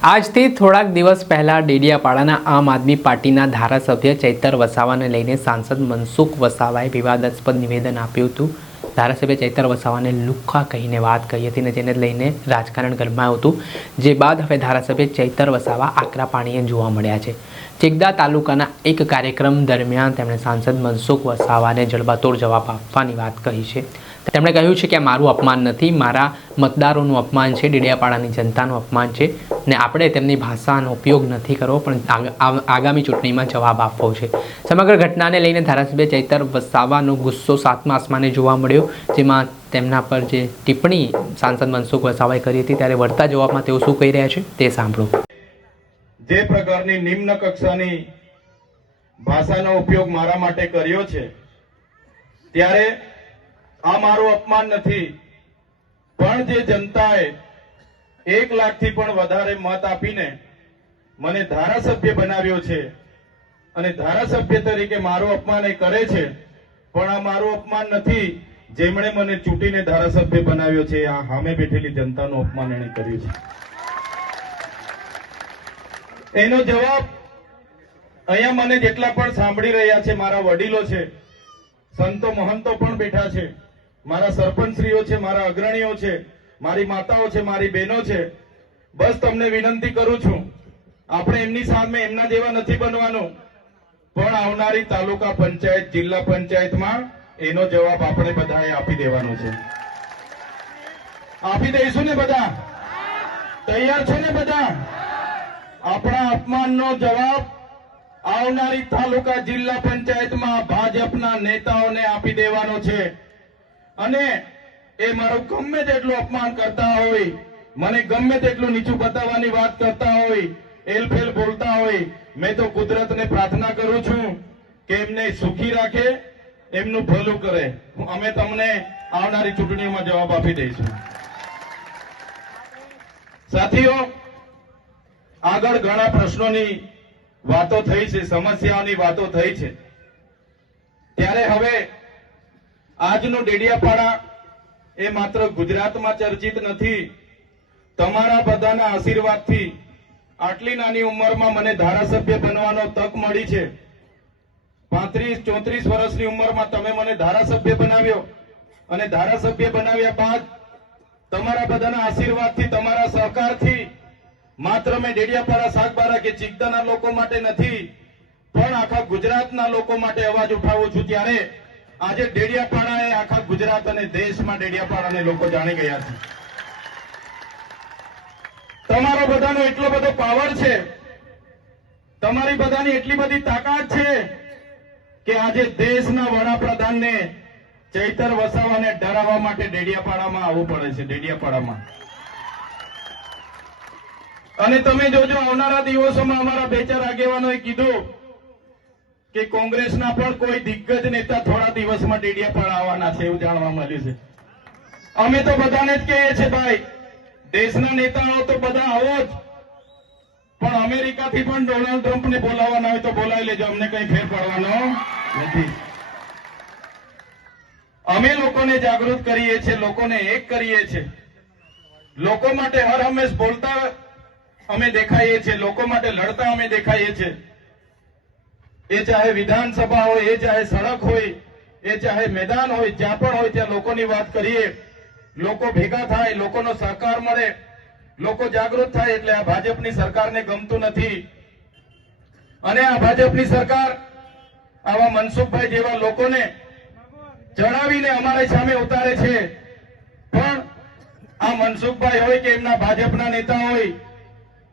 આજથી થોડાક દિવસ પહેલા ડેડિયાપાડાના આમ આદમી પાર્ટીના ધારાસભ્ય ચૈતર વસાવાને લઈને સાંસદ મનસુખ વસાવાએ વિવાદાસ્પદ નિવેદન આપ્યું હતું। ધારાસભ્ય ચૈતર વસાવાને લુખ્ખા કહીને વાત કહી હતી અને જેને લઈને રાજકારણ ગરમાયું હતું। જે બાદ હવે ધારાસભ્ય ચૈતર વસાવા આકરા પાણીએ જોવા મળ્યા છે। ચેકદા તાલુકાના એક કાર્યક્રમ દરમિયાન તેમણે સાંસદ મનસુખ વસાવાને જડબાતોડ જવાબ આપવાની વાત કહી છે। તેમણે કહ્યું છે કે આ મારું અપમાન નથી, મારા મતદારોનું અપમાન છે, ડેડિયાપાડાની જનતાનું અપમાન છે ને આપણે તેમની ભાષાનો ઉપયોગ નથી કરવો પણ આગામી ચૂંટણીમાં જવાબ આપવો છે। સમગ્ર ઘટનાને લઈને ધારાસભ્ય ચૈતર વસાવાનો ગુસ્સો સાતમા આસમાને જોવા મળ્યો, જેમાં તેમના પર જે ટિપ્પણી સાંસદ મનસુખ વસાવાએ કરી હતી ત્યારે વળતા જવાબમાં તેઓ શું કહી રહ્યા છે તે સાંભળો। જે પ્રકારની નિમ્ન કક્ષાની ભાષાનો ઉપયોગ મારા માટે કર્યો છે ત્યારે આ મારું અપમાન નથી, પણ જે જનતાએ 1 લાખથી પણ વધારે મત આપીને મને ધારાસભ્ય બનાવ્યો છે અને ધારાસભ્ય તરીકે મારું અપમાન એ કરે છે, પણ આ મારું અપમાન નથી। જેમણે મને ચૂંટીને ધારાસભ્ય બનાવ્યો છે આ સામે બેઠેલી જનતાનું અપમાન એણે કર્યું છે। એનો જવાબ અહીંયા મને જેટલા પણ સાંભળી રહ્યા છે, મારા વડીલો છે, સંતો મહંતો પણ બેઠા છે, મારા સરપંચશ્રીઓ છે, મારા અગ્રણીઓ છે, મારી માતાઓ છે, મારી બહેનો છે, બસ તમને વિનંતી કરું છું, આપણે એમની સામે એમના જેવા નથી બનવાનું, પણ આવનારી તાલુકા પંચાયત, જિલ્લા પંચાયતમાં એનો જવાબ આપણે બધાએ આપી દેવાનો છે। આપી દઈશું ને બધા? તૈયાર છો ને બધા? આપણા અપમાનનો જવાબ આવનારી તાલુકા જિલ્લા પંચાયતમાં ભાજપના નેતાઓને આપી દેવાનો છે। અને એ મારું ગમે તેટલું અપમાન કરતા હોય, મને ગમે તેટલું નીચું બતાવવાની વાત કરતા હોય, એલફેલ બોલતા હોય, મેં તો કુદરતને પ્રાર્થના કરું છું કે એમને સુખી રાખે, એમનું ભલું કરે। અમે તમને આવનારી ચૂંટણીઓમાં જવાબ આપી દઈશું। સાથીઓ, આગળ ઘણા પ્રશ્નોની વાતો થઈ છે, સમસ્યાઓની વાતો થઈ છે, ત્યારે હવે આજનું ડેડિયાપાડા એ માત્ર ગુજરાતમાં ચર્ચિત નથી। તમારા બધાના આશીર્વાદથી આટલી નાની ઉંમરમાં મને ધારાસભ્ય બનવાનો તક મળી છે। 35-34 વર્ષની ઉંમરમાં તમે મને ધારાસભ્ય બનાવ્યો અને ધારાસભ્ય બનાવ્યા બાદ તમારા બધાના આશીર્વાદથી, તમારા સહકારથી માત્ર મેં ડેડિયાપાડા, સાગબારા કે ચિકદાના લોકો માટે નથી, પણ આખા ગુજરાતના લોકો માટે અવાજ ઉઠાવું છું। ત્યારે આજે ડેડિયાપાડા એ આખા ગુજરાત અને દેશમાં ડેડિયાપાડાને લોકો જાણી ગયા છે। તમારો બધાનો એટલો બધો પાવર છે, તમારી બધાની એટલી બધી તાકાત છે કે આજે દેશના વડાપ્રધાનને ચૈતર વસાવાને ડરાવવા માટે ડેડિયાપાડામાં આવવું પડે છે। ડેડિયાપાડામાં અને તમે જોજો આવનારા દિવસોમાં અમારા 2-4 આગેવાનોએ કીધું કે કોંગ્રેસના પણ કોઈ દિગ્ગજ નેતા થોડા દિવસમાં ડેડિયાપાડા આવવાના છે, એવું જાણવા મળ્યું છે। અમે તો બધાને જ કહીએ છીએ, ભાઈ દેશના નેતાઓ તો બધા આવો જ, પણ અમેરિકાથી પણ ડોનાલ્ડ ટ્રમ્પને બોલાવવાના હોય તો બોલાવી લેજો, અમને કઈ ફેર પડવાનો નથી। અમે લોકોને જાગૃત કરીએ છીએ, લોકોને એક કરીએ છીએ, લોકો માટે હર હંમેશ બોલતા અમે દેખાઈએ છીએ, લોકો માટે લડતા અમે દેખાઈએ છીએ। એ ચાહે વિધાનસભા હોય, એ ચાહે સડક હોય, એ ચાહે મેદાન હોય, જ્યાં પણ હોય ત્યાં લોકોની વાત કરીએ, લોકો ભેગા થાય, લોકોનો સહકાર મળે, લોકો જાગૃત થાય। એટલે આ ભાજપની સરકારને ગમતું નથી અને આ ભાજપની સરકાર આવા મનસુખભાઈ જેવા લોકોને જણાવીને અમારી સામે ઉતારે છે। પણ આ મનસુખભાઈ હોય કે એમના ભાજપના નેતા હોય,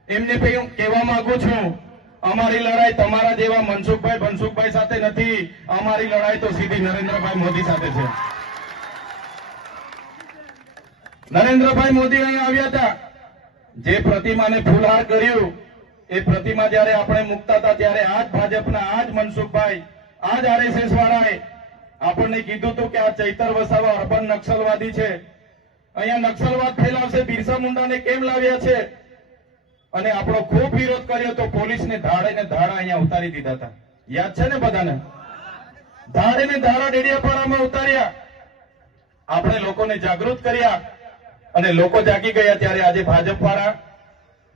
એમને હું કહેવા માંગુ છું, અમારી લડાઈ તમારા જેવા મનસુખભાઈ સાથે નથી, અમારી લડાઈ તો સીધી નરેન્દ્રભાઈ મોદી સાથે છે। નરેન્દ્રભાઈ મોદી અહીંયા આવ્યા હતા, જે પ્રતિમાને ફૂલહાર કર્યું, એ પ્રતિમા જયારે આપણે મૂકતા હતા ત્યારે આ જ ભાજપના, આ જ મનસુખભાઈ, આ જ RSS વાળાએ આપણને કીધું હતું કે આ ચૈતર વસાવા અર્બન નક્સલવાદી છે, અહીંયા નક્સલવાદ ફેલાવશે, બિરસા મુંડાને કેમ લાવ્યા છે, અને આપણો ખૂબ વિરોધ કર્યો તો પોલીસને ધાડે ને ધાડા અહીંયા ઉતારી દીધા હતા। યાદ છે ને બધાને? ધાડે ને ધાડા ડેડિયાપાડામાં ઉતાર્યા, આપણે લોકોને જાગૃત કર્યા અને લોકો જાગી ગયા। ત્યારે આજે ભાજપ વાળા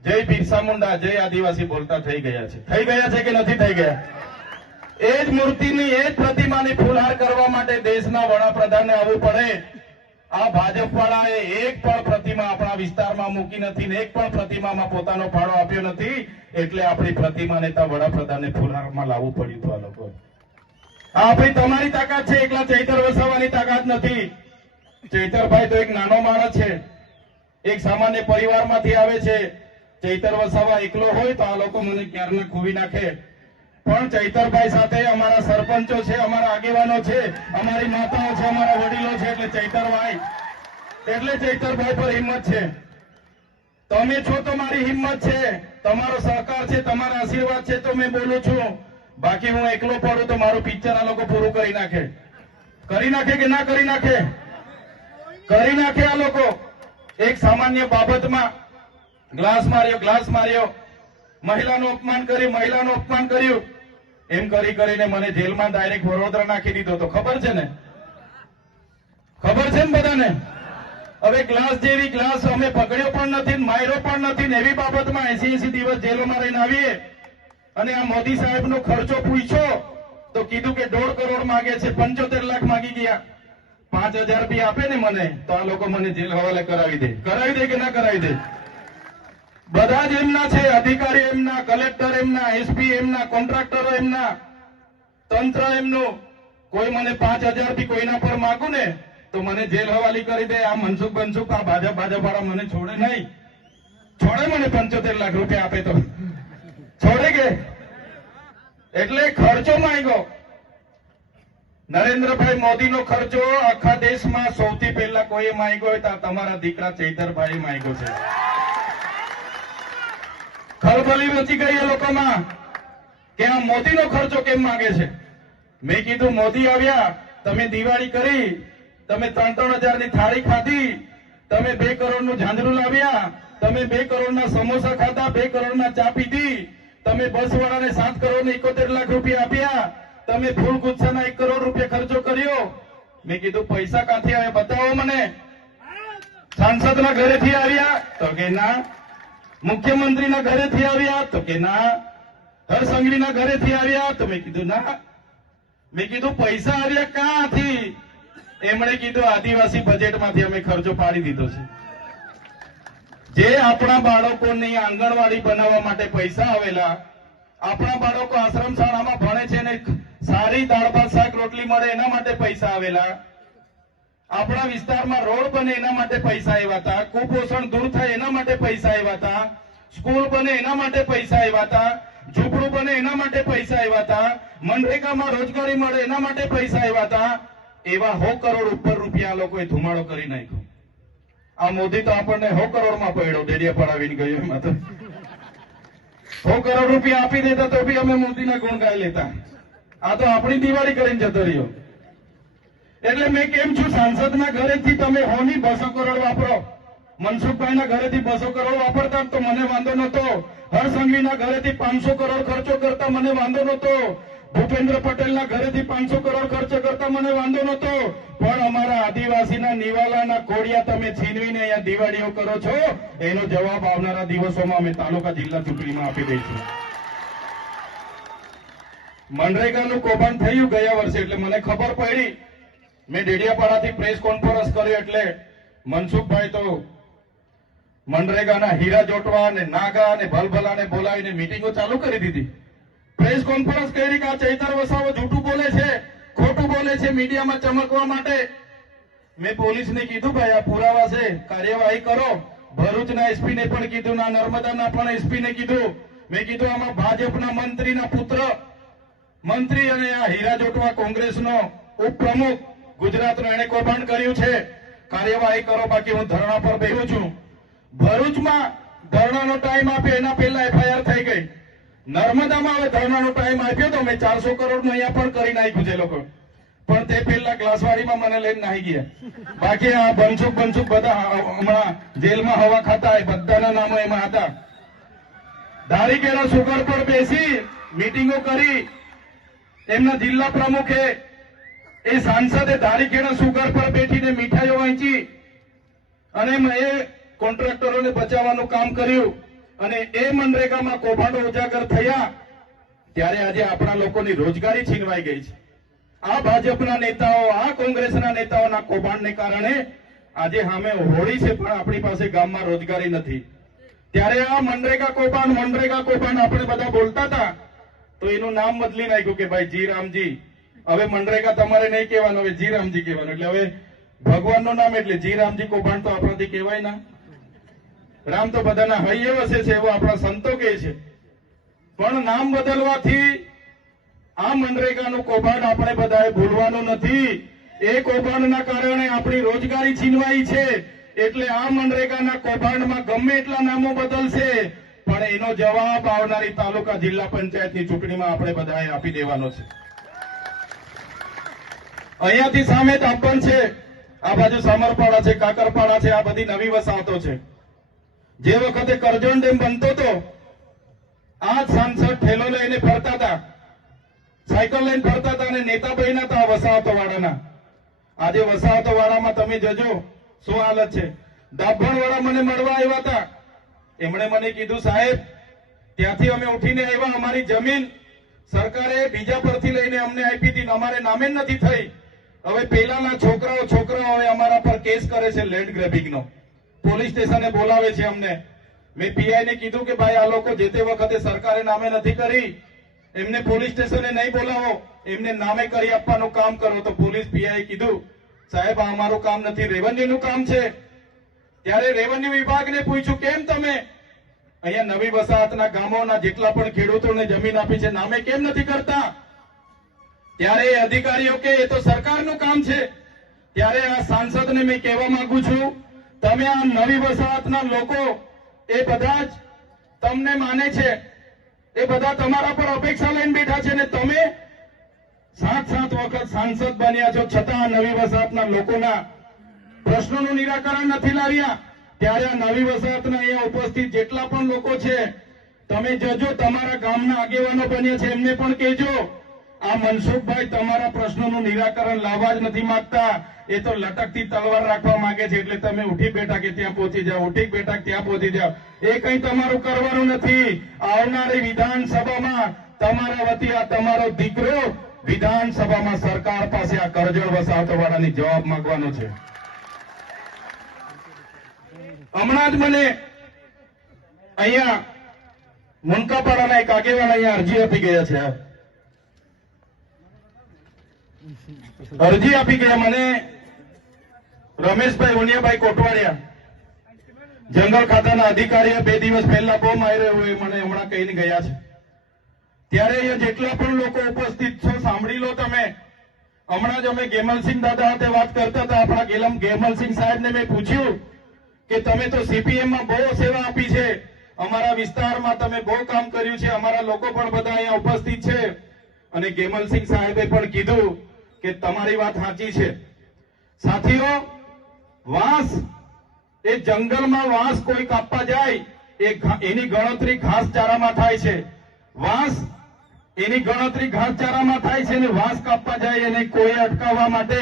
જય બિરસા મુંડા, જય આદિવાસી બોલતા થઈ ગયા છે. થઈ ગયા છે કે નથી થઈ ગયા? એ જ મૂર્તિની, એ જ પ્રતિમાની ફૂલહાર કરવા માટે દેશના વડાપ્રધાનને આવવું પડે. આ ભાજપ વાળાએ એક પણ પ્રતિમા આપણા વિસ્તારમાં મૂકી નથી ને એક પણ પ્રતિમામાં પોતાનો ફાળો આપ્યો નથી. એટલે આપણી પ્રતિમા નેતા વડાપ્રધાનને ફૂલહારમાં લાવવું પડ્યું હતું. આ લોકો આપણી તમારી તાકાત છે, એકલા ચૈતર વસાવાની તાકાત નથી. ચૈતરભાઈ તો એક નાનો માણસ છે, એક સામાન્ય પરિવારમાંથી આવે છે. ચૈતર વસાવા એકલો હોય તો આ લોકો મને ક્યારના ખોવી નાખે. પણ ચૈતરભાઈ સાથે અમારા સરપંચો છે, અમારા આગેવાનો છે, અમારી માતાઓ છે, અમારા વડીલો છે. એટલે ચૈતરભાઈ પર હિંમત છે. તમે છો તો મારી હિંમત છે, તમારો સહકાર છે, તમારા આશીર્વાદ છે તો મેં બોલું છું. બાકી હું એકલો પડું તો મારું પિક્ચર આ લોકો પૂરું કરી નાખે. કરી નાખે કે ના કરી નાખે? કરી નાખે આ લોકો. એક સામાન્ય બાબતમાં ગ્લાસ માર્યો, મહિલાનું અપમાન કર્યું. એમ કરીને મને જેલમાં ડાયરેક્ટ વડોદરા નાખી દીધો. તો ખબર છે ને બધાને? હવે ગ્લાસ જેવી ગ્લાસ અમે પકડ્યો પણ નથી, માર્યો પણ નથી ને એવી બાબતમાં 80 દિવસ જેલોમાં રહીને આવીએ. અને આ મોદી સાહેબનો ખર્ચો પૂછ્યો તો કીધું કે 1.5 કરોડ માંગે છે, 75 લાખ માંગી ગયા. 5,000 બી આપે ને મને તો આ લોકો મને જેલ હવાલે કરાવી દે કે ના કરાવી દે? બધા જ એમના છે, અધિકારી એમના, કલેક્ટર એમના, એસપી એમના, કોન્ટ્રાક્ટરો એમના, તંત્ર એમનું. કોઈ મને 5,000 થી કોઈના પર માગું ને તો મને જેલ હવાલી કરી દે. આ મનસુખ આ ભાજપ વાળા મને છોડે નહીં. છોડે મને 75 લાખ રૂપિયા આપે તો છોડે કે? એટલે ખર્ચો માંગ્યો. નરેન્દ્રભાઈ મોદીનો ખર્ચો આખા દેશમાં સૌથી પહેલા કોઈએ માંગ્યો હોય તો તમારા દીકરા ચૈતરભાઈ માંગ્યો છે. ખળભળી મચી ગઈ એ લોકોમાં કે આ મોદીનો ખર્ચો કેમ માંગે છે. મેં કીધું મોદી આવ્યા, તમે દિવાળી કરી, તમે 3,000 ની થાળી ખાધી, તમે 2 કરોડનું ઝાંઝરું લાવ્યા, તમે 2 કરોડના સમોસા ખાધા, 2 કરોડના ચા પીધી, તમે બસ વાળાને 7 કરોડ ને 71 લાખ રૂપિયા આપ્યા, તમે ફૂલ ગુચ્છાના 1 કરોડ રૂપિયા ખર્ચો કર્યો. મેં કીધું પૈસા ક્યાંથી આવ્યા બતાવો મને. સાંસદના ઘરેથી આવ્યા તો કે ના, મુખ્યમંત્રીના ઘરેથી આવ્યા તો કે ના, હરસંઘવીના ઘરેથી આવ્યા તો મેં કીધું ના. મેં કીધું પૈસા આવ્યા ક્યાંથી? એમણે કીધું આદિવાસી બજેટમાંથી અમે ખર્ચો પાડી દીધો છે. જે આપણા બાળકોની આંગણવાડી બનાવવા માટે પૈસા આવેલા, આપણા બાળકો આશ્રમ શાળામાં ભણે છે ને સારી દાળ ભાત શાક રોટલી મળે એના માટે પૈસા આવેલા, આપણા વિસ્તારમાં રોડ બને એના માટે પૈસા આવ્યા હતા, કુપોષણ દૂર થાય એના માટે પૈસા આવ્યા હતા, સ્કૂલ બને એના માટે પૈસા આવ્યા હતા, ઝૂંપડું બને એના માટે પૈસા આવ્યા હતા, મનરેગામાં રોજગારી મળે એના માટે પૈસા આવ્યા હતા. એવા 100 કરોડ ઉપર રૂપિયા લોકોએ ધુમાડો કરી નાખ્યો. આ મોદી તો આપણને 100 કરોડમાં પડ્યો, ડેડિયા પડાવીને ગયો. એમાં તો 100 કરોડ રૂપિયા આપી દેતા તો બી અમે મોદીના ગુણ ગાઈ લેતા. આ તો આપણી દિવાળી કરીને જતો રહ્યો. એટલે મેં કેમ છું, સાંસદના ઘરેથી તમે 200 કરોડ વાપરો, મનસુખભાઈના ઘરેથી 200 કરોડ વાપરતા તો મને વાંધો નતો, હરસંઘવીના ઘરેથી 500 કરોડ ખર્ચો કરતા મને વાંધો નતો, ભૂપેન્દ્ર પટેલના ઘરેથી 500 કરોડ ખર્ચો કરતા મને વાંધો નતો. પણ અમારા આદિવાસીના નિવાલાના કોડિયા તમે છીનવીને અહીંયા દિવાળીઓ કરો છો, એનો જવાબ આવનારા દિવસોમાં અમે તાલુકા જિલ્લા ચૂંટણીમાં આપી દઈશું. મનરેગાનું કૌભાંડ થયું ગયા વર્ષે, એટલે મને ખબર પડી. મેં ડેડિયાપાડાથી પ્રેસ કોન્ફરન્સ કર્યો એટલે મનસુખભાઈ તો મનરેગાના હીરા જોટવા અને નાગા અને ભલભલાને બોલાવીને મીટિંગો ચાલુ કરી દીધી. પ્રેસ કોન્ફરન્સ કરી કે આ ચૈતર વસાવો જૂઠું બોલે છે, ખોટું બોલે છે, મીડિયામાં ચમકવા માટે. મેં પોલીસને કીધું ભાઈ આ પુરાવા છે, કાર્યવાહી કરો. ભરૂચના એસપીને પણ કીધું, ના નર્મદાના પણ એસપીને કીધું. મેં કીધું આમાં ભાજપના મંત્રીના પુત્ર મંત્રી અને આ હીરા જોટવા કોંગ્રેસનો ઉપપ્રમુખ ગુજરાતનો એને કૌભાંડ કર્યું છે, કાર્યવાહી કરો, બાકી હું ધરણા પર બેહું છું. ભરૂચમાં ધરણાનો ટાઈમ આપ્યો એના પહેલા એફઆઈઆર થઈ ગઈ. નર્મદામાં હવે ધરણાનો ટાઈમ આપ્યો તો મેં 400 કરોડનું અહીંયા પણ કરી નાખ્યું છે લોકો. પણ તે પહેલા ગ્લાસવાડીમાં મને લઈને નાહી ગયા. બાકી આ બનસુખ બધા હમણાં જેલમાં હવા ખાતા હોય, બધાના નામો એમાં હતા. ધારીકેરા સુગર પર બેસી મીટિંગો કરી. એમના જિલ્લા પ્રમુખે એ સાંસદે ધારીકેરા સુગર પર બેઠીને મીઠાઈઓ વહેંચી અને એ કોન્ટ્રાક્ટરોને બચાવવાનું કામ કર્યું. અને એ મનરેગામાં કૌભાંડો ઉજાગર થયા ત્યારે આજે આપણા લોકોની રોજગારી છીનવાઈ ગઈ છે. આ ભાજપના નેતાઓ, આ કોંગ્રેસના નેતાઓના કૌભાંડને કારણે આજે સામે હોળી છે, પણ આપણી પાસે ગામમાં રોજગારી નથી. ત્યારે આ મનરેગા કૌભાંડ આપણે બધા બોલતા હતા, તો એનું નામ બદલી નાખ્યું કે ભાઈ જી રામજી. હવે મનરેગા તમારે નહીં કહેવાનું, હવે જી રામજી કહેવાનું. એટલે હવે ભગવાનનું નામ એટલે જી રામજી કૌભાંડ તો આપણાથી કહેવાય ના. રામ તો બધાના હૈયે વસે છે એવો આપણા સંતો કહે છે, પણ નામ બદલવાથી આ મનરેગાનું કૌભાંડ આપણે બધાએ ભૂલવાનું નથી. એ કૌભાંડના કારણે આપણી રોજગારી છીનવાઈ છે. એટલે આ મનરેગાના કૌભાંડમાં ગમે એટલા નામો બદલશે, પણ એનો જવાબ આવનારી તાલુકા જિલ્લા પંચાયતની ચૂંટણીમાં આપણે બધાએ આપી દેવાનો છે. અહીંયાથી સામે તાપણ છે, આ બાજુ સામરપાડા છે, કાકરપાડા છે, આ બધી નવી વસાહતો છે. જે વખતે કરજણ ડેમ બનતો હતો, આ જ સાંસદ ઠેલો લઈને ફરતા હતા, સાયકલ લઈને ફરતા હતા અને નેતા બન્યા હતા વસાહતો વાળાના. આજે વસાહતો વાળામાં તમે જજો શું હાલત છે. દાભણ વાળા મને મળવા આવ્યા હતા, એમણે મને કીધું સાહેબ ત્યાંથી અમે ઉઠીને આવ્યા, અમારી જમીન સરકારે બીજા પરથી લઈને અમને આપી હતી, અમારે નામે જ નથી થઈ. હવે પેલાના છોકરાઓ હવે અમારા પર કેસ કરે છે લેન્ડ ગ્રેબિંગનો, પોલીસ સ્ટેશને બોલાવે છે અમને. મેં પીઆઈ ને કીધું કે ભાઈ આ લોકો જે તે વખતે સરકારે નામે નથી કરી, એમને પોલીસ સ્ટેશને નહીં બોલાવો, એમને નામે કરી આપવાનું કામ કરો. તો પોલીસ પીઆઈ કીધું સાહેબ આ અમારું કામ નથી, રેવન્યુનું કામ છે. ત્યારે રેવન્યુ વિભાગને પૂછ્યું કેમ તમે અહીંયા નવી વસાહતના ગામોના જેટલા પણ ખેડૂતોને જમીન આપી છે નામે કેમ નથી કરતા? ત્યારે એ અધિકારીઓ કે એ તો સરકારનું કામ છે. ત્યારે આ સાંસદને મેં કહેવા માંગુ છું, તમે આ નવી વસાહતના લોકો એ બધા જ તમને માને છે, એ બધા તમારા પર અપેક્ષા લઈને બેઠા છે, ને તમે 7 વખત સાંસદ બન્યા છો, છતાં આ નવી વસાહતના લોકોના પ્રશ્નોનું નિરાકરણ નથી લાવ્યા. ત્યારે આ નવી વસાહતના અહીંયા ઉપસ્થિત જેટલા પણ લોકો છે, તમે જજો, તમારા ગામના આગેવાનો બન્યા છે એમને પણ કહેજો, આ મનસુખભાઈ તમારા પ્રશ્નોનું નિરાકરણ લાવવા જ નથી માંગતા, એ તો લટકતી તલવાર રાખવા માંગે છે. એટલે તમે ઉઠી બેઠા કે ત્યાં પહોંચી જાઓ, ઉઠી બેઠા કે ત્યાં પહોંચી જાઓ, એ કંઈ તમારું કરવાનું નથી. આવનારી વિધાનસભામાં તમારા વતી આ તમારો દીકરો વિધાનસભામાં સરકાર પાસે આ કરજણ વસાહતો વાળાની જવાબ માંગવાનો છે. હમણાં જ મને અહીંયા મુનકાપાડાના એક આગેવાન અહીંયા અરજી આપી ગયા છે. અરજી આપી ગયા મને રમેશભાઈ ઉનિયાભાઈ કોટવાડિયા, જંગલ ખાતાના અધિકારીઓ 2 દિવસ પહેલા બહુ માર્યો હોય મને હમણાં કહીને ગયા છે. ત્યારે અહીંયા જેટલા પણ લોકો ઉપસ્થિત છો સાંભળી લો તમે. હમણાં જ અમે ગેમલસિંહ દાદા સાથે વાત કરતા હતા, આપણા ગેમલસિંહ સાહેબને મેં પૂછ્યું કે તમે તો સીપીએમમાં બહુ સેવા આપી છે, અમારા વિસ્તારમાં તમે બહુ કામ કર્યું છે, અમારા લોકો પણ બધા અહીંયા ઉપસ્થિત છે. અને ગેમલસિંહ સાહેબે પણ કીધું કે તમારી વાત સાચી છે. સાથીઓ, વાંસ એ જંગલમાં વાંસ કોઈ કાપવા જાય એની ગણતરી ઘાસચારામાં થાય છે. વાંસ એની ગણતરી ઘાસચારામાં થાય છે, અને વાંસ કાપવા જાય એને કોઈ અટકાવવા માટે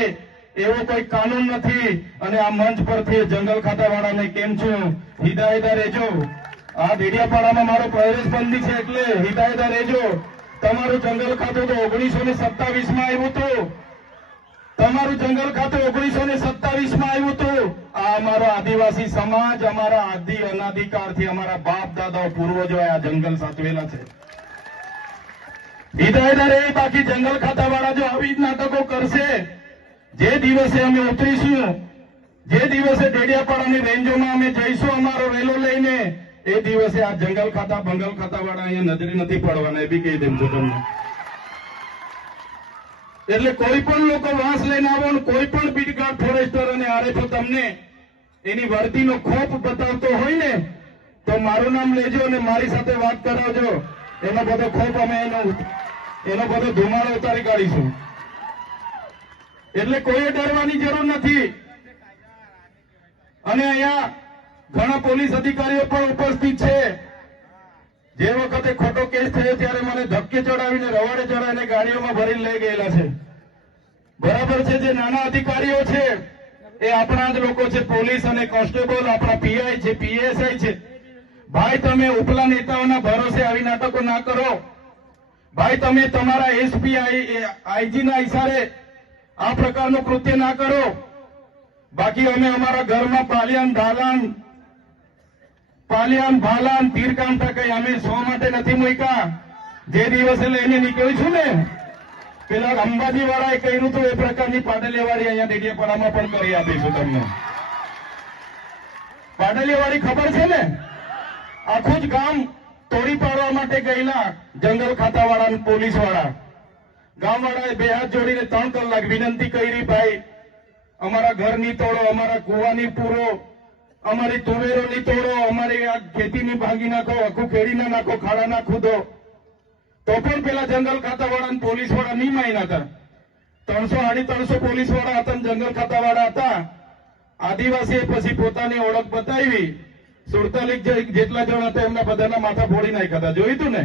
એવો કોઈ કાનૂન નથી. અને આ મંચ પરથી જંગલ ખાતા વાળાને કેમ છું હિદાયતા રહેજો. આ ડેડિયાપાડામાં મારો પ્રવેશ બંધી છે, એટલે હિદાયતા રહેજો. તમારું જંગલ ખાતું તો 1927માં આવ્યું હતું, તમારું જંગલ ખાતું 1927માં આવ્યું હતું. આ અમારો આદિવાસી સમાજ, અમારા આદિ અનાદિકાળથી અમારા બાપ દાદાઓ પૂર્વજો આ જંગલ સાચવેલા છે. હિદાયત રહે. બાકી જંગલ ખાતા વાળા જો આવી જ નાટકો કરશે, જે દિવસે અમે ઉતરીશું, જે દિવસે ડેડિયાપાડાની રેન્જોમાં અમે જઈશું અમારો રેલો લઈને, એ દિવસે આ જંગલ ખાતા બંગલ ખાતા વાળા અહીંયા નજરે નથી પડવાના, એ બી કહી દેમ છું તમને. એટલે કોઈ પણ લોકો વાંસ લઈને આવો, કોઈ પણ બીટગાર્ડ ફોરેસ્ટર અને આરએફઓ તમને એની વર્દીનો ખોફ બતાવતો હોય ને, તો મારું નામ લેજો અને મારી સાથે વાત કરાવજો. એનો બધો ખોફ અમે એનો બધો ધુમાડો ઉતારી કાઢીશું. એટલે કોઈ ડરવાની જરૂર નથી. અને અહીંયા ઘણા પોલીસ અધિકારીઓ પણ ઉપસ્થિત છે. જે વખતે ખોટો કેસ થયો ત્યારે મને ધક્કે ચડાવીને રવાડે ચડાવીને ગાડીઓમાં ભરીને લઈ ગયેલા છે. બરાબર છે. જે નાના અધિકારીઓ છે એ આપણા જ લોકો છે, પોલીસ અને કોન્સ્ટેબલ, આપણા પીઆઈ છે, પીએસઆઈ છે. ભાઈ તમે ઉપલા નેતાઓના ભરોસે આવી નાટકો ના કરો. ભાઈ તમે તમારા એસપી આઈજી ના ઇશારે આ પ્રકારનું કૃત્ય ના કરો. બાકી અમે અમારા ઘરમાં પાલિયાન ભાલાન તીરકામ કઈ અમે સો માટે નથી મૂક્યા. જે દિવસે લઈને નીકળ્યું છું ને પેલા અંબાજી વાળાએ કહ્યું હતું એ પ્રકારની પાટલીવાળી અહીંયા ડેડિયાપાડામાં પણ કરી આપીશું તમને. પાટલીવાળી ખબર છે ને? આખું જ ગામ તોડી પાડવા માટે ગયેલા જંગલ ખાતાવાળા પોલીસ વાળા ગામવાળાએ બે હાથ જોડીને 3 કલાક વિનંતી કરી, ભાઈ અમારા ઘરની તોડો, અમારા કુવાની પૂરો, અમારી તુવેરોની તોડો, અમારી આ ખેતીની ભાગી નાખો, આખું ખેડી ના નાખો, ખાડા ના ખુદો. તો પણ પેલા જંગલ ખાતાવાળા પોલીસ વાળા નહીં માન્યા હતા. 300-350 પોલીસ વાળા હતા, જંગલ ખાતાવાળા હતા. આદિવાસીએ પછી પોતાની ઓળખ બતાવી. 47 જેટલા જણ હતા એમના બધાના માથા ફોડી નાખ્યા હતા. જોયું તું ને?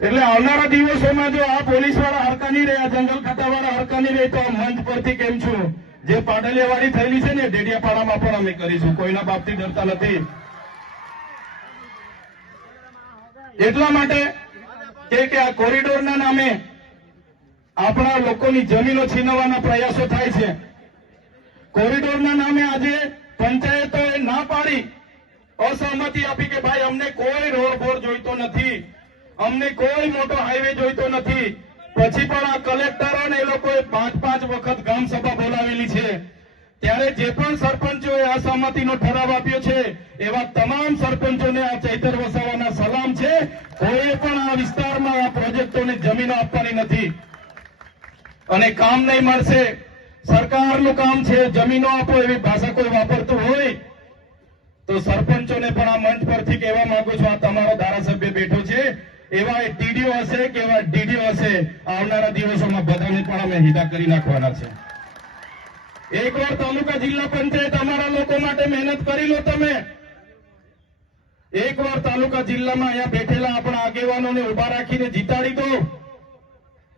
એટલે આવનારા દિવસોમાં જો આ પોલીસ વાળા હરકા નહીં રહે, આ જંગલ ખાતાવાળા હરકા નહીં રહે, તો આ મંચ પરથી કેમ છું જે પાટલીવાળી થયેલી છે ને ડેડિયાપાડામાં પણ અમે કરીશું. કોઈના બાપથી ડરતા નથી. એટલા માટે કે આ કોરિડોરના નામે આપણા લોકોની જમીનો છીનવવાના પ્રયાસો થાય છે. કોરિડોરના નામે આજે પંચાયતોએ ના પાડી, અસહમતિ આપી કે ભાઈ અમને કોઈ રોડ બોર જોઈતો નથી, અમને કોઈ મોટો હાઈવે જોઈતો નથી. પછી પણ આ કલેક્ટરો ને એ લોકોએ 5-5 વખત ગામ સભા બોલાવેલી છે. ત્યારે જે પણ સરપંચોએ અસહમતિનો ઠરાવ આપ્યો છે એવા તમામ સરપંચોને આ ચૈતર વસાવાના સલામ છે. કોઈ પણ આ વિસ્તારમાં આ પ્રોજેક્ટોને જમીનો આપવાની નથી અને કામ નહીં મળશે. સરકારનું કામ છે, જમીનો આપો એવી ભાષા કોઈ વાપરતું હોય તો સરપંચોને પણ આ મંચ પરથી કહેવા માંગુ છું, આ તમારો ધારાસભ્ય બેઠો છે, એવા ટીડીઓ હશે કે એવા ડીડીઓ હશે, આવનારા દિવસોમાં બધાને પણ અમે હિતા કરી નાખવાના છે. એકવાર તાલુકા જિલ્લા પંચાયત અમારા લોકો માટે મહેનત કરી લો. તમે એકવાર તાલુકા જિલ્લામાં અહીંયા બેઠેલા આપણા આગેવાનોને ઉભા રાખીને જીતાડી દો.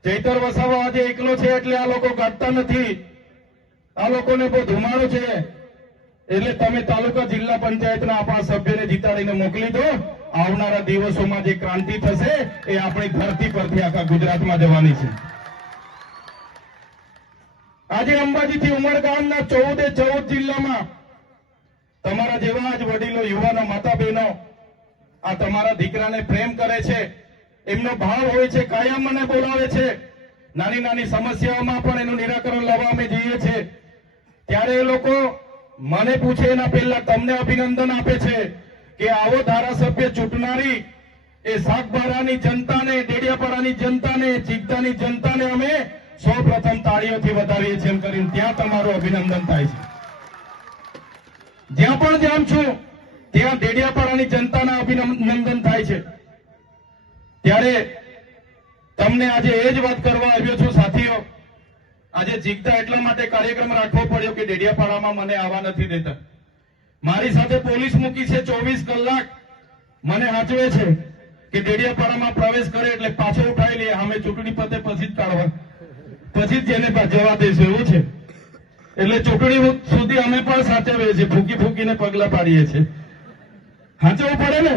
ચૈતર વસાવા આજે એકલો છે એટલે આ લોકો કાઢતા નથી. આ લોકોને બહુ ધુમાડો છે. એટલે તમે તાલુકા જિલ્લા પંચાયતના આપણા સભ્યને જીતાડીને મોકલી દો. આવનારા દિવસોમાં જે ક્રાંતિ થશે એ આપણી ધરતી પરથી આખા ગુજરાતમાં જવાની છે. આજે અંબાજીથી ઉમરગામના 14 જિલ્લામાં તમારા જેવા જ વડીલો, યુવાનો, માતા બહેનો આ તમારા દીકરાને પ્રેમ કરે છે, એમનો ભાવ હોય છે, કાયમ મને બોલાવે છે. નાની નાની સમસ્યાઓમાં પણ એનું નિરાકરણ લાવવા અમે જઈએ છીએ. ત્યારે એ લોકો મને પૂછે એના પહેલા તમને અભિનંદન આપે છે કે આવો ધારાસભ્ય ચૂંટનારી એ સાગબારાની જનતાને, ડેડિયાપાડાની જનતાને, ચીગતાની જનતાને અમે સૌપ્રથમ તાળીઓથી વધાવીએ છીએ એમ કરીને ત્યાં તમારું અભિનંદન થાય છે. જ્યાં પણ જાઉં છું ત્યાં ડેડિયાપાડાની જનતાના અભિનંદન થાય છે. ત્યારે તમને આજે એ જ વાત કરવા આવ્યો છું સાથીઓ. આજે જીગતા એટલા માટે કાર્યક્રમ રાખવો પડ્યો કે ડેડિયાપાડામાં મને આવવા નથી દેતા. મારી સાથે પોલીસ મૂકી છે, 24 કલાક મને હાચવે છે કે ડેડિયાપાડામાં પ્રવેશ કરે એટલે પાછો ઉઠાવી લઈએ, અમે ચૂંટણી પતે પછી જ કાઢવા, પછી જ જેને જવા દઈશું એવું છે. એટલે ચૂંટણી સુધી અમે પણ સાચવીએ છીએ, ફૂકી ફૂકીને પગલા પાડીએ છીએ. હાચવવું પડે ને.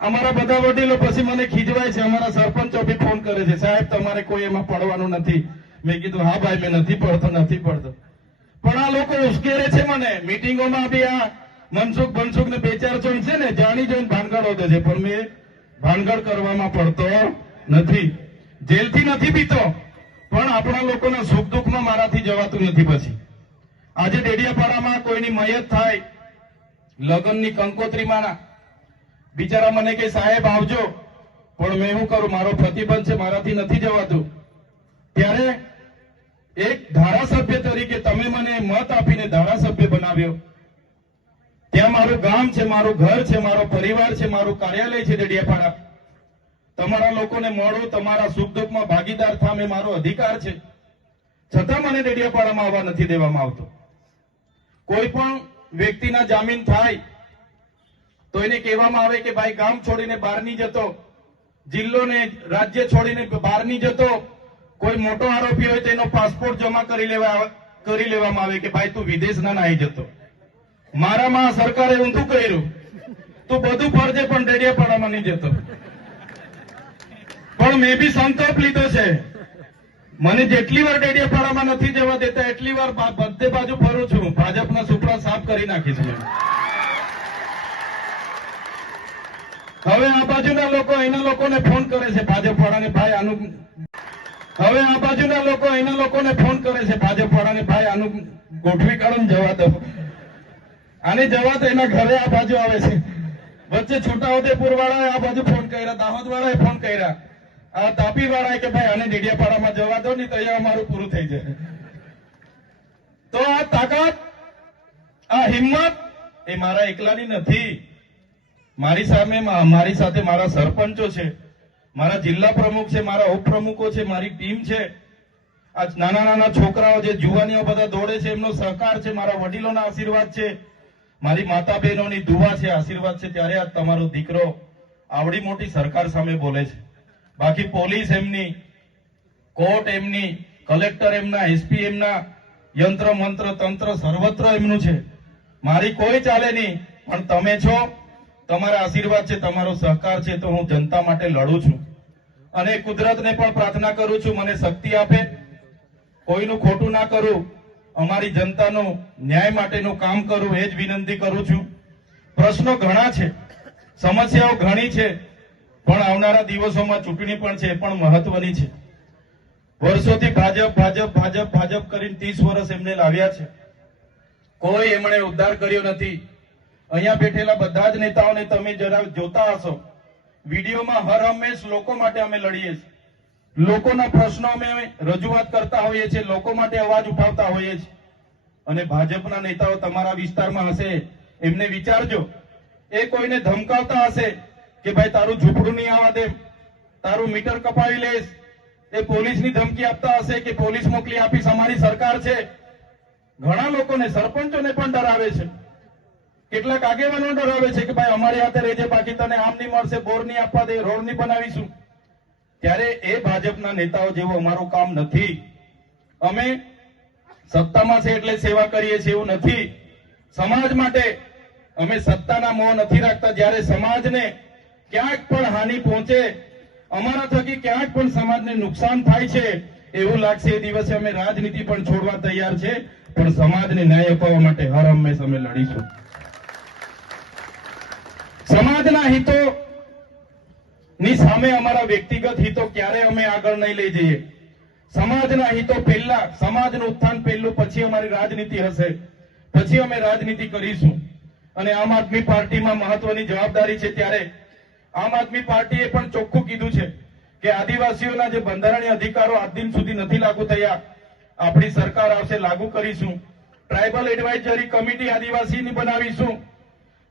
અમારા બધા વડીલો પછી મને ખીજવાય છે, અમારા સરપંચો બી ફોન કરે છે, સાહેબ તમારે કોઈ એમાં પડવાનું નથી. મેં કીધું હા ભાઈ મેં નથી પડતો. પણ આ લોકો ઉશ્કેરે છે મને. મીટિંગોમાં બી આ મનસુખ ને 2-4 જણ છે ને જાણી જોઈને ભાનગડ હોતે છે, પણ મેં ભાનગડ કરવામાં પડતો નથી. જેલથી નથી પીતો, પણ આપણા લોકોના સુખ દુઃખમાં મારાથી જવાતું નથી. પછી આજે ડેડિયાપાડામાં કોઈની મયત થાય, લગ્નની કંકોત્રીમાં, બિચારા મને કે સાહેબ આવજો, પણ મેં શું કરું, મારો પ્રતિબંધ છે, મારાથી નથી જવાતું. ત્યારે એક ધારાસભ્ય તરીકે તમે મને મત આપીને ધારાસભ્ય બનાવ્યો. ત્યાં મારું ગામ છે, મારું ઘર છે, મારો પરિવાર છે, મારું કાર્યાલય છે ડેડિયાપાડા. તમારા લોકોને મળું, તમારા સુખ દુઃખમાં ભાગીદાર થામ એ મારો અધિકાર છે. છતાં મને ડેડિયાપાડામાં આવવા નથી દેવામાં આવતો. કોઈ પણ વ્યક્તિના જામીન થાય તો એને કહેવામાં આવે કે ભાઈ ગામ છોડીને બહાર નહીં જતો, જિલ્લો ને રાજ્ય છોડીને બહાર નહીં જતો. કોઈ મોટો આરોપી હોય તેનો પાસપોર્ટ જમા કરી લેવામાં આવે કે ભાઈ તું વિદેશ ના નહીં જતો. મારામાં આ સરકારે ઊંધું કર્યું, તું બધું ફરજે પણ ડેડિયાપાડામાં નહીં જતો. પણ મેં બી સંકલ્પ લીધો છે, મને જેટલી વાર ડેડિયાપાડામાં નથી જવા દેતા એટલી વાર બધે બાજુ ફરું છું. ભાજપના સુપડા સાફ કરી નાખીશ મેં. હવે આ બાજુના લોકો એના લોકોને ફોન કરે છે ભાજપ વાળાને, ભાઈ આનું હવે આ બાજુના લોકો એના લોકોને ફોન કરે છે ભાજપ વાળાને, ભાઈ આનું ગોઠવી કાઢો ને જવા દો. આને જવા તો એના ઘરે આ બાજુ આવે છે. વચ્ચે છોટાઉદેપુર વાળાએ આ બાજુ ફોન કર્યા, દાહોદ વાળાએ ફોન કર્યા, આ તાપી વાળાએ કે ભાઈ આને ડેડિયાપાડામાં જવા દો ને તો અહીંયા અમારું પૂરું થઈ જાય. તો આ તાકાત, આ હિંમત એ મારા એકલાની નથી. મારી સામે મારી સાથે મારા સરપંચો છે, મારા જિલ્લા પ્રમુખ છે, મારા ઉપપ્રમુખો છે, મારી ટીમ છે. આ નાના નાના છોકરાઓ જે જુવાનીઓ બધા દોડે છે એમનો સહકાર છે, મારા વડીલોના આશીર્વાદ છે, મારી માતા બહેનોની દુઆ છે, આશીર્વાદ છે. ત્યારે આ તમારો દીકરો આવડી મોટી સરકાર સામે બોલે છે. બાકી પોલીસ એમની, કોર્ટ એમની, કલેક્ટર એમના, એસપી એમના, યંત્ર મંત્ર તંત્ર સર્વત્ર એમનું છે. મારી કોઈ ચાલે નહીં, પણ તમે છો, તમારા આશીર્વાદ છે, તમારો સહકાર છે, તો હું જનતા માટે લડું છું. અને કુદરતને પણ પ્રાર્થના કરું છું મને શક્તિ આપે, કોઈનું ખોટું ના કરું, અમારી જનતાનું ન્યાય માટેનું કામ કરું, એ જ વિનંતી કરું છું. પ્રશ્નો ઘણા છે, સમસ્યાઓ ઘણી છે, પણ આવનારા દિવસોમાં ચૂંટણી પણ છે, એ પણ મહત્વની છે. વર્ષોથી ભાજપ ભાજપ ભાજપ ભાજપ કરીને 30 વર્ષ એમને લાવ્યા છે, કોઈ એમણે ઉદ્ધાર કર્યો નથી. અહીંયા બેઠેલા બધા જ નેતાઓને તમે જરા જોતા હશો, વિડીયોમાં હર હંમેશ લોકો માટે અમે લડીએ છીએ, લોકોના પ્રશ્નો અમે રજૂઆત કરતા હોઈએ છીએ, લોકો માટે અવાજ ઉઠાવતા હોઈએ છીએ. અને ભાજપના નેતાઓ તમારા વિસ્તારમાં હશે, એમને વિચારજો, એ કોઈને ધમકાવતા હશે કે ભાઈ તારું ઝૂંપડું નહીં આવવા દે, તારું મીટર કપાવી લેશ, એ પોલીસની ધમકી આપતા હશે કે પોલીસ મોકલી આપીશ, અમારી સરકાર છે. ઘણા લોકોને, સરપંચોને પણ ડરાવે છે, કેટલાક આગેવાનો ડરાવે છે કે ભાઈ અમારી હાથે રહેજે, બાકી તને આમ નહીં મળશે, બોર નહીં આપવા દે, રોડ નહીં બનાવીશું. ત્યારે એ ભાજપના નેતાઓ જેવું અમારું કામ નથી. અમે સત્તામાં છે એટલે સેવા કરીએ છીએ એવું નથી. સમાજ માટે અમે સત્તાના મોહ નથી રાખતા. જ્યારે સમાજને ક્યાંક પણ હાનિ પહોંચે, અમારા થકી ક્યાંક પણ સમાજને નુકસાન થાય છે એવું લાગશે, એ દિવસે અમે રાજનીતિ પણ છોડવા તૈયાર છે, પણ સમાજને ન્યાય અપાવવા માટે હર હંમેશ અમે લડીશું. સમાજના હિતો ની સામે અમારા વ્યક્તિગત હિતો ક્યારે અમે આગળ નહીં લઈ જઈએ. સમાજના હિતો પહેલા, સમાજનું ઉત્થાન પહેલું, પછી અમારી રાજનીતિ હશે, પછી અમે રાજનીતિ કરીશું. અને આમ આદમી પાર્ટીમાં મહત્વની જવાબદારી છે. ત્યારે આમ આદમી પાર્ટીએ પણ ચોખ્ખું કીધું છે કે આદિવાસીઓના જે બંધારણીય અધિકારો આજ દિન સુધી નથી લાગુ થયા, આપણી સરકાર આવશે લાગુ કરીશું. ટ્રાઇબલ એડવાઇઝરી કમિટી આદિવાસીની બનાવીશું.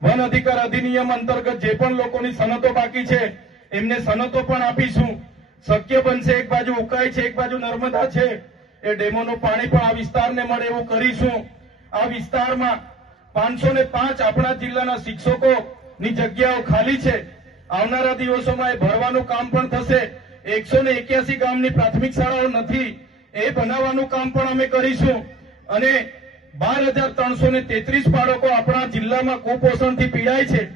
વન અધિકાર અધિનિયમ અંતર્ગત જે પણ લોકોની સનતો બાકી છે એમને સનતો પણ આપીશું. શક્ય બનશે, એક બાજુ ઉકાઈ છે, એક બાજુ નર્મદા છે, એ ડેમોનું પાણી પણ આ વિસ્તારને મળે એવું કરીશું. આ વિસ્તારમાં 505 આપણા જિલ્લાના શિક્ષકોની જગ્યાઓ ખાલી છે, આવનારા દિવસોમાં એ ભરવાનું કામ પણ થશે. 181 ગામની પ્રાથમિક શાળાઓ નથી, એ બનાવવાનું કામ પણ અમે કરીશું. અને 12,333 બાળકો આપણા જિલ્લામાં કુપોષણથી પીડાય છે.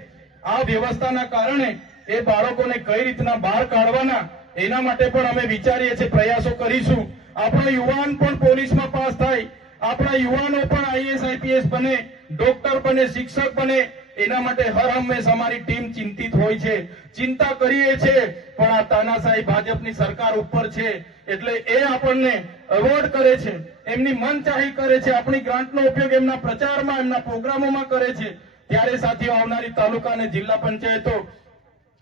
આ વ્યવસ્થાના કારણે એ બાળકોને કઈ રીતના બહાર કાઢવાના, એના માટે પણ અમે વિચારીએ છીએ, પ્રયાસો કરીશું. આપણા યુવાન પણ પોલીસમાં પાસ થાય, આપણા યુવાનો પણ આઈએસ આઈપીએસ બને, ડોક્ટર બને, શિક્ષક બને, એના માટે હર હંમેશ અમારી ટીમ ચિંતિત હોય છે, ચિંતા કરીએ છીએ. પણ આ તાનાશાહી ભાજપની સરકાર ઉપર છે એટલે એ આપણને અવોઇડ કરે છે, એમની મનચાહી કરે છે, આપણી ગ્રાન્ટનો ઉપયોગ એમના પ્રચારમાં, એમના પ્રોગ્રામોમાં કરે છે. ત્યારે સાથીઓ, આવનારી તાલુકા અને જિલ્લા પંચાયતો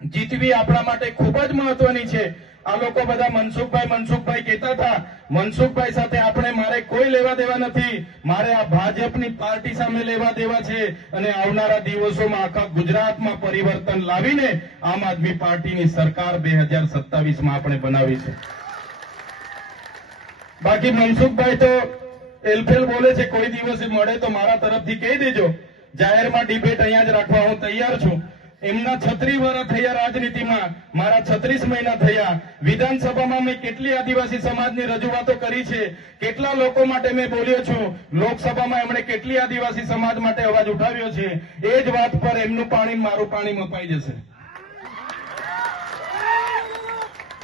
જીતવી આપણા માટે ખૂબ જ મહત્વની છે. આ લોકો બધા મનસુખભાઈ કહેતા હતા, મનસુખભાઈ સાથે આપણે, મારે કોઈ લેવા દેવા નથી, મારે આ ભાજપની પાર્ટી સામે લેવા દેવા છે. અને આવનારા દિવસોમાં આખા ગુજરાતમાં પરિવર્તન લાવીને આમ આદમી પાર્ટીની સરકાર 2027માં આપણે બનાવીશું. બાકી મનસુખભાઈ તો એલફેલ બોલે છે, કોઈ દિવસે મળે તો મારા તરફથી કહી દેજો, જાહેરમાં ડિબેટ અહીંયા જ રાખવા હું તૈયાર છું. એમના 36 વર્ષ થયા રાજનીતિમાં, મારા 36 મહિના થયા. વિધાનસભામાં મેં કેટલી આદિવાસી સમાજની રજૂઆતો કરી છે, કેટલા લોકો માટે મેં બોલ્યો છું. લોકસભામાં એમણે કેટલી આદિવાસી સમાજ માટે અવાજ ઉઠાવ્યો છે. એ જ વાત પર એમનું પાણી મારું પાણી મપાઈ જશે.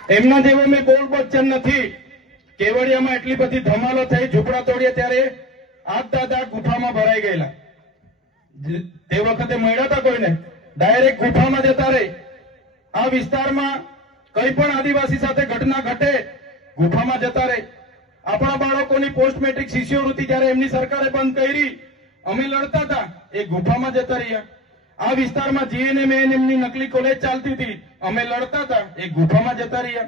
એમના જેવો મેં બોલ બચ્ચન નથી. કેવડિયામાં એટલી બધી ધમાલો થઈ, ઝૂંપડા તોડ્યા ત્યારે આપ દાદા ગુફામાં ભરાઈ ગયેલા. તે વખતે મળ્યા હતા કોઈને? ડાયરેક્ટ ગુફામાં જતા રહે. આ વિસ્તારમાં કઈ પણ આદિવાસી સાથે ઘટના ઘટે, ગુફામાં જતા રહે. આપણા બાળકોની પોસ્ટ મેટ્રિક શિષ્યવૃત્તિ જયારે એમની સરકારે બંધ કરી, અમે લડતા હતા, એ ગુફામાં જતા રહ્યા. આ વિસ્તારમાં જીએનએમ એમની નકલી કોલેજ ચાલતી હતી, અમે લડતા હતા, એ ગુફામાં જતા રહ્યા.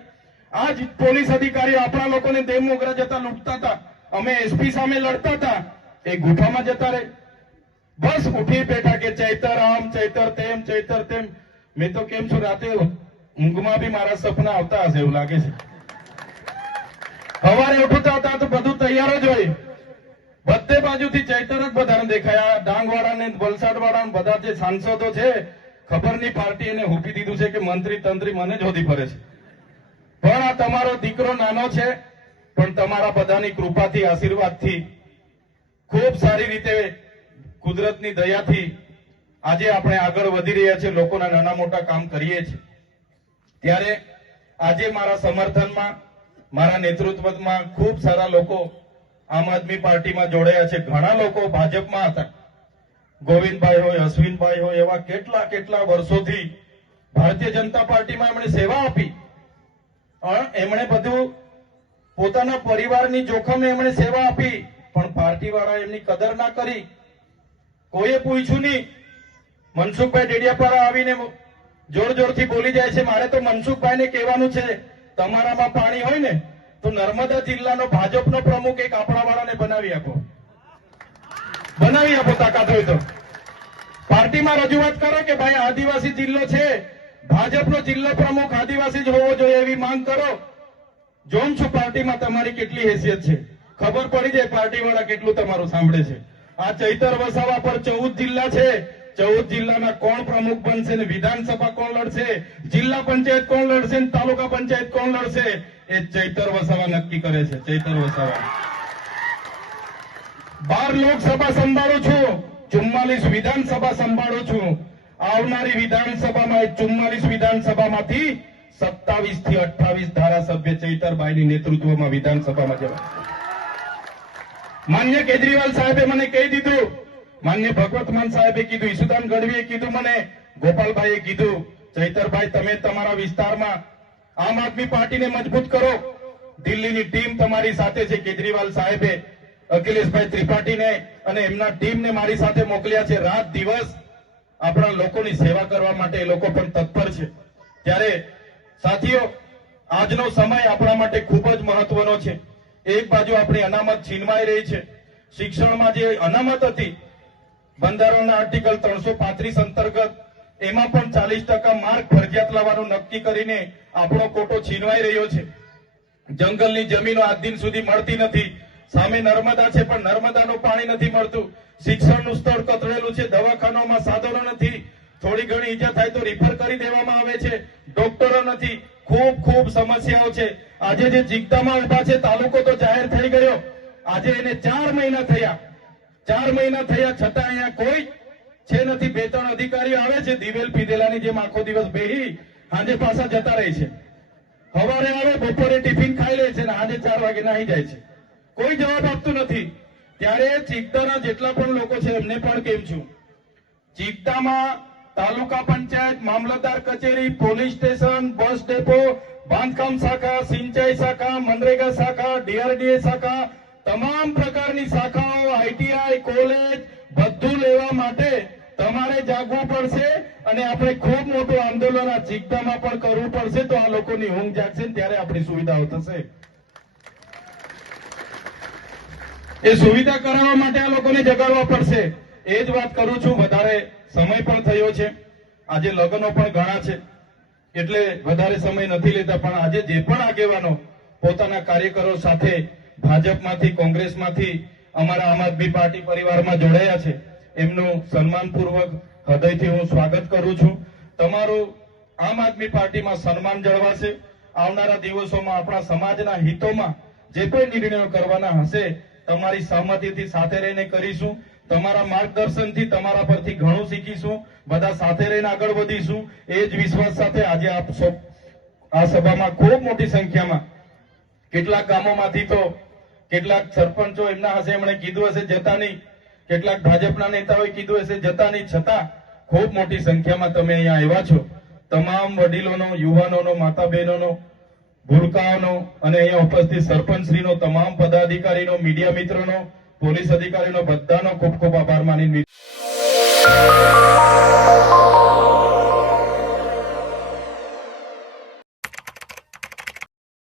આ જ પોલીસ અધિકારીઓ આપણા લોકોને દેવમોગરા જતા લૂંટતા હતા, અમે એસપી સામે લડતા હતા, એ ગુફામાં જતા રહે. બસ ઉઠી બેઠા કે ચૈતર આમ, ચૈતર તેમ, ચૈતર તેમ. મેં તો કેમ છું, રાતે ઊંઘમાં બી મારા સપના આવતા હશે એવું લાગે છે. સવારે ઉઠતા હતા તો બધું તૈયાર જ હોય, બધે બાજુથી ચૈતર જ બધાને દેખાયા. ડાંગવાળા ને વલસાડવાળા બધા જે સાંસદો છે, ખબર નહીં પાર્ટી એને હોપી દીધું છે કે મંત્રી તંત્રી મને જ હોદી ફરે છે. પણ આ તમારો દીકરો નાનો છે, પણ તમારા બધાની કૃપાથી, આશીર્વાદથી, ખૂબ સારી રીતે કુદરતની દયાથી આજે આપણે આગળ વધી રહ્યા છીએ, લોકોના નાના મોટા કામ કરીએ છીએ. ત્યારે આજે મારા સમર્થનમાં, મારા નેતૃત્વમાં ખૂબ સારા લોકો આમ આદમી પાર્ટીમાં જોડાયા છે. ઘણા લોકો ભાજપમાં હતા. ગોવિંદભાઈ હોય, અશ્વિનભાઈ હોય, એવા કેટલા કેટલા વર્ષોથી ભારતીય જનતા પાર્ટીમાં એમણે સેવા આપી. એમણે બધું પોતાના પરિવારની જોખમે એમણે સેવા આપી, પણ પાર્ટીવાળા એમની કદર ના કરી. કોઈએ પૂછ્યું નહીં. મનસુખભાઈ ડેડિયાપાડા આવીને જોર જોરથી બોલી જાય છે. મારે તો મનસુખભાઈને કહેવાનું છે, તમારામાં પાણી હોય ને તો નર્મદા જિલ્લાનો ભાજપનો પ્રમુખ એક આપણાવાળાને બનાવી આપો, બનાવી આપો, તાકાત હોય તો. પાર્ટીમાં રજૂઆત કરો કે ભાઈ આદિવાસી જિલ્લો છે, ભાજપનો જિલ્લો પ્રમુખ આદિવાસી જ હોવો જોઈએ, એવી માંગ કરો. જોઉં છું પાર્ટીમાં તમારી કેટલી હેસિયત છે, ખબર પડી જાય પાર્ટીવાળા કેટલું તમારું સાંભળે છે. આ ચૈતર વસાવા પર 14 જિલ્લા છે, 14 જિલ્લાના કોણ પ્રમુખ બનશે ને વિધાનસભા કોણ લડશે, જિલ્લા પંચાયત કોણ લડશે ને તાલુકા પંચાયત કોણ લડશે, એ ચૈતર વસાવા નક્કી કરે છે. ચૈતર વસાવા 12 લોકસભા સંભાળું છું, 44 વિધાનસભા સંભાળું છું. આવનારી વિધાનસભામાં 44 વિધાનસભામાંથી 27 થી 28 ધારાસભ્ય ચૈતરભાઈની નેતૃત્વમાં વિધાનસભામાં જવા. માન્ય કેજરીવાલ સાહેબે મને કહી દીધું, માન્ય ભગવત માન સાહેબે કીધું, ઈસુદાન ગઢવીએ કીધું, મને ગોપાલભાઈએ કીધું, ચૈતરભાઈ તમે તમારા વિસ્તારમાં આમ આદમી પાર્ટીને મજબૂત કરો. દિલ્હીની ટીમ તમારી સાથે છે. કેજરીવાલ સાહેબે અખિલેશભાઈ ત્રિપાઠીને અને એમના ટીમને મારી સાથે મોકલ્યા છે. રાત દિવસ આપણા લોકોની સેવા કરવા માટે એ લોકો પણ તત્પર છે. ત્યારે સાથીઓ, આજનો સમય આપણા માટે ખૂબ જ મહત્વનો છે. એક બાજુ આપણી અનામત છીનવાઈ રહી છે. શિક્ષણમાં જે અનામત હતી બંધારણના આર્ટિકલ 335 અંતર્ગત, એમાં પણ 40% માર્ક ફરજિયાત લાવવાનું નક્કી કરીને આપણો કોટો છીનવાઈ રહ્યો છે. જંગલની જમીનો આજ દિન સુધી મળતી નથી. સામે નર્મદા છે, પણ નર્મદાનું પાણી નથી મળતું. શિક્ષણનું સ્તર કથળેલું છે, દવાખાનામાં સાધનો નથી, થોડી ઘણી ઈજા થાય તો રિફર કરી દેવામાં આવે છે, ડોક્ટરો નથી. ખૂબ સમસ્યાઓ છે. આજે જે જીગદામાં ઉભા છે, તાલુકો તો જાહેર થઈ ગયો, આજે એને 4 મહિના થયા, 4 મહિના થયા છતાં અહીંયા કોઈ છે નથી. 2-3 અધિકારીઓ આવે છે, દિવેલ પીધેલાની જેમ આખો દિવસ બેહી સાંજે પાછા જતા રહે છે. સવારે આવે, બપોરે ટિફિન ખાઈ લે છે ને સાંજે 4 વાગે નાહી જાય છે. કોઈ જવાબ આપતું નથી. ત્યારે ચીગદાના જેટલા પણ લોકો છે એમને પણ કેમ છું, ચીગદામાં તાલુકા પંચાયત, મામલતદાર કચેરી, પોલીસ સ્ટેશન, બસ ડેપો, બાંધકામ શાખા, સિંચાઈ શાખા, મનરેગા શાખા, ડીઆરડીએ શાખા, તમામ પ્રકારની શાખાઓ, આઈટીઆઈ, કોલેજ, બધું લેવા માટે તમારે જાગવું પડશે. અને આપણે ખૂબ મોટું આંદોલન આ ચીગદામાં પણ કરવું પડશે. તો આ લોકોની ઊંઘ જાગશે ને ત્યારે આપણી સુવિધાઓ થશે. એ સુવિધા કરાવવા માટે આ લોકોને જગાડવા પડશે. એ જ વાત કરું છું. વધારે સમય પણ થયો છે, આજે લગ્નો પણ ઘણા છે, એટલે વધારે સમય નથી લેતા. પણ આજે જે પણ આગેવાનો પોતાના કાર્યકરો સાથે ભાજપમાંથી, કોંગ્રેસમાંથી અમારા આમ આદમી પાર્ટી પરિવારમાં જોડાયા છે, એમનું સન્માનપૂર્વક હૃદયથી હું સ્વાગત કરું છું. તમારું આમ આદમી પાર્ટીમાં સન્માન જળવાશે. આવનારા દિવસોમાં આપણા સમાજના હિતોમાં જે કોઈ નિર્ણયો કરવાના હશે તમારી સહમતિથી સાથે રહીને કરીશું. તમારા માર્ગદર્શનથી તમારા પરથી ઘણું શીખીશું. બધા સાથે રહીને આગળ વધીશું. એ જ વિશ્વાસ સાથે આજે આપ આ સભામાં ખૂબ મોટી સંખ્યામાં કેટલાક ગામોમાંથી તો કેટલાક સરપંચો એમના હશે એમણે કીધું હશે જતા નહીં, કેટલાક ભાજપના નેતાઓએ કીધું હશે જતા નહીં, છતાં ખૂબ મોટી સંખ્યામાં તમે અહીંયા આવ્યા છો. તમામ વડીલોનો, યુવાનોનો, માતા બહેનોનો, ભૂલકાઓનો અને અહીંયા ઉપસ્થિત સરપંચશ્રીનો, તમામ પદાધિકારીનો, મીડિયા મિત્રોનો, પોલીસ અધિકારીનો બધાનો ખૂબ ખૂબ આભાર માની